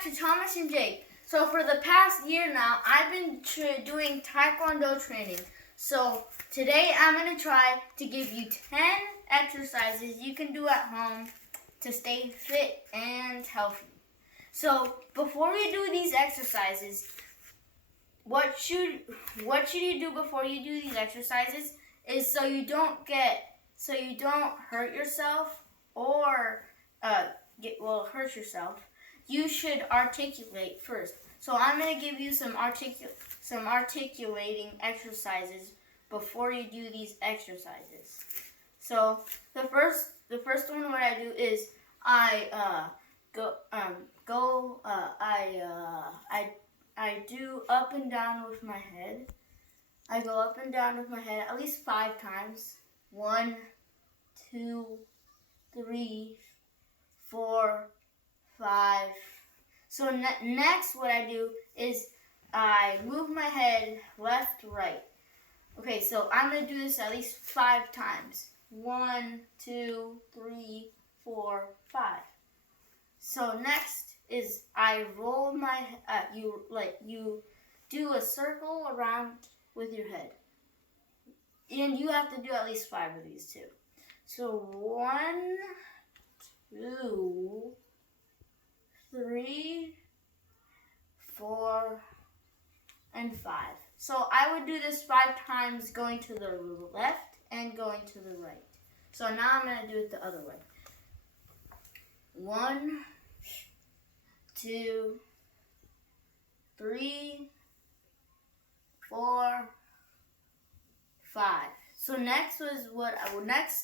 back to Thomas and Jake. So for the past year now, I've been doing Taekwondo training. So today I'm going to try to give you 10 exercises you can do at home to stay fit and healthy. So before we do these exercises, what should you do before you do these exercises is so you don't hurt yourself or hurt yourself. You should articulate first. So I'm going to give you some articulating exercises before you do these exercises. So the first one, what I do is I do up and down with my head. I go up and down with my head at least 5 times. 1, 2, 3, 4, 5. So next what I do is I move my head left, right. Okay, so I'm going to do this at least 5 times. 1, 2, 3, 4, 5. So next is I roll my you do a circle around with your head. And you have to do at least 5 of these too. So 1, 2, 3, 4, and 5. So I would do this 5 times going to the left and going to the right. So now I'm going to do it the other way. 1, 2, 3, 4, 5. So next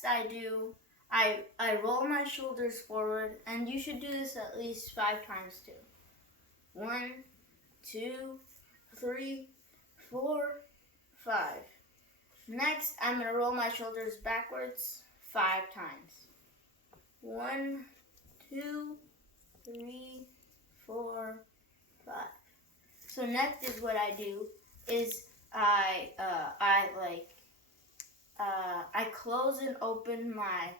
I do. I roll my shoulders forward, and you should do this at least 5 times too. 1, 2, 3, 4, 5. Next, I'm going to roll my shoulders backwards 5 times. 1, 2, 3, 4, 5. So next is what I do is I close and open my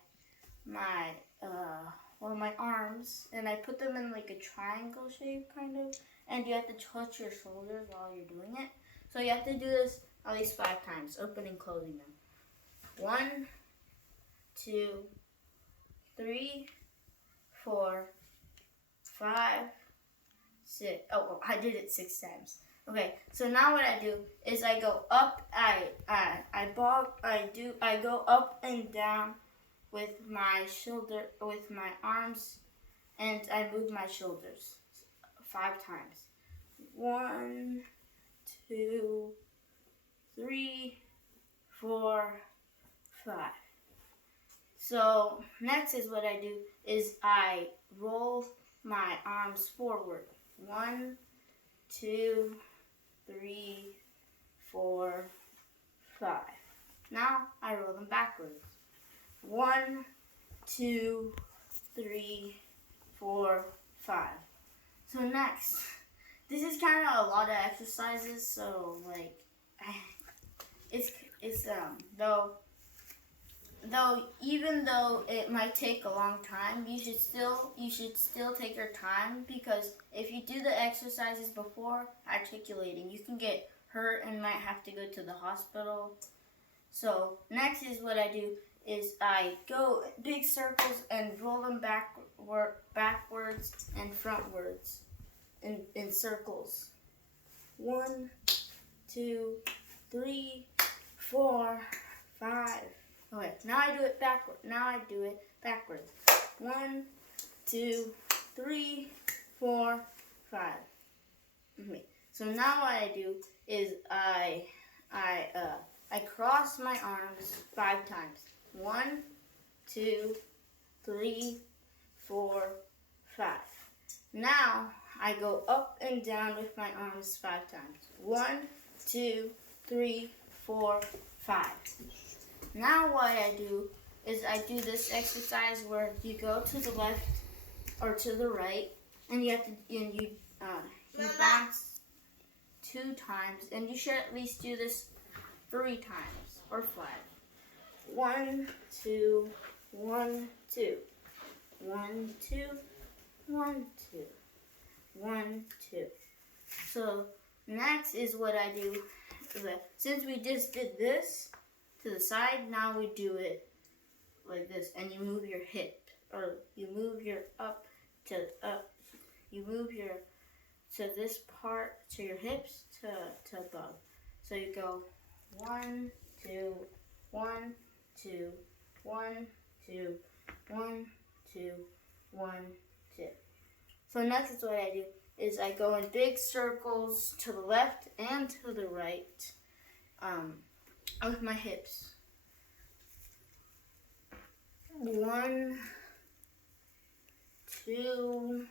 arms, and I put them in like a triangle shape kind of, and you have to touch your shoulders while you're doing it. So you have to do this at least 5 times, opening and closing them. 1, 2, 3, 4, 5, 6. Oh, well, I did it 6 times. Okay, so now what I do is I go up. I go up and down with my arms, and I move my shoulders 5 times. 1, 2, 3, 4, 5. So next is what I do is I roll my arms forward. 1, 2, 3, 4, 5. Now I roll them backwards. 1, 2, 3, 4, 5. So next, this is kind of a lot of exercises. So even though it might take a long time, you should still take your time, because if you do the exercises before articulating, you can get hurt and might have to go to the hospital. So next is what I do is I go big circles and roll them backwards and frontwards in circles. 1, 2, 3, 4, 5. Okay, now I do it backward. 1, 2, 3, 4, 5. Okay. So now what I do is I cross my arms 5 times. 1, 2, 3, 4, 5. Now I go up and down with my arms 5 times. 1, 2, 3, 4, 5. Now what I do is I do this exercise where you go to the left or to the right, and you bounce 2 times, and you should at least do this 3 times or 5. 1, 2, 1, 2. 1, 2, 1, 2. 1, 2. So next is what I do. Since we just did this to the side, now we do it like this, and you move your hip, or you move your you move your to this part, to your hips, to above. So you go 1, 2, 1, 2, 1, 2, 1, 2, 1, 2. So next is what I do is I go in big circles to the left and to the right with my hips. 1, 2,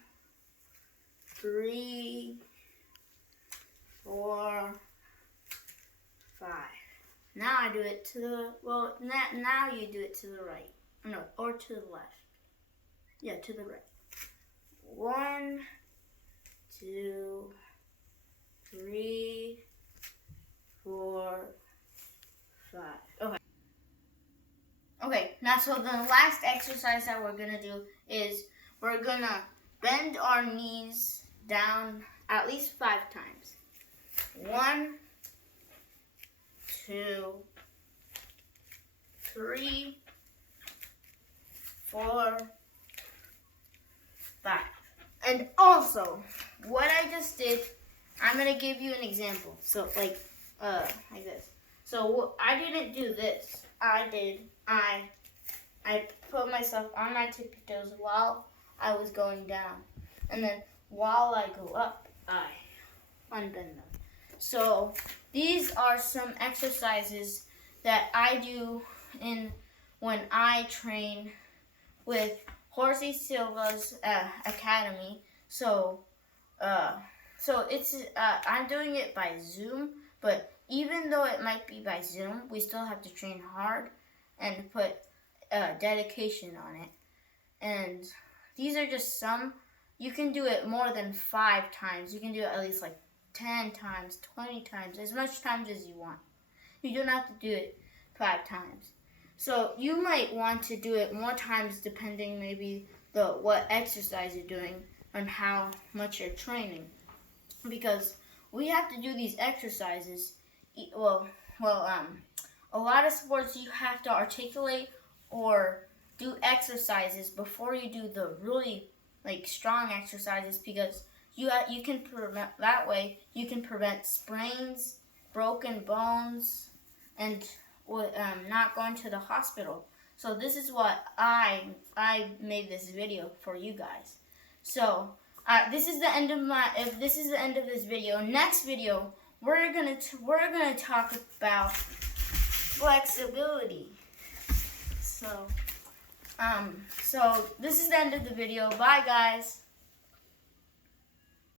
3, 4, 5. Now I do it to the, now you do it to the right. No, or to the left. Yeah, to the right. 1, 2, 3, 4, 5. Okay. Okay, now so the last exercise that we're gonna do is we're gonna bend our knees down at least 5 times. 1, 2, 3, 4, 5. And also, what I just did, I'm gonna give you an example. So like this. So I didn't do this. I put myself on my tippy toes while I was going down, and then while I go up, I unbend them. So these are some exercises that I do when I train with Jorge Silva's academy. So it's I'm doing it by Zoom, but even though it might be by Zoom, we still have to train hard and put dedication on it. And these are just some. You can do it more than 5 times. You can do it at least like 10 times, 20 times, as much times as you want. You don't have to do it 5 times. So you might want to do it more times depending maybe what exercise you're doing and how much you're training. Because we have to do these exercises. A lot of sports you have to articulate or do exercises before you do the really strong exercises, because you can prevent that way. You can prevent sprains, broken bones, and not going to the hospital. So this is what I made this video for you guys. So this is the end of this video. Next video we're gonna talk about flexibility. So this is the end of the video. Bye guys.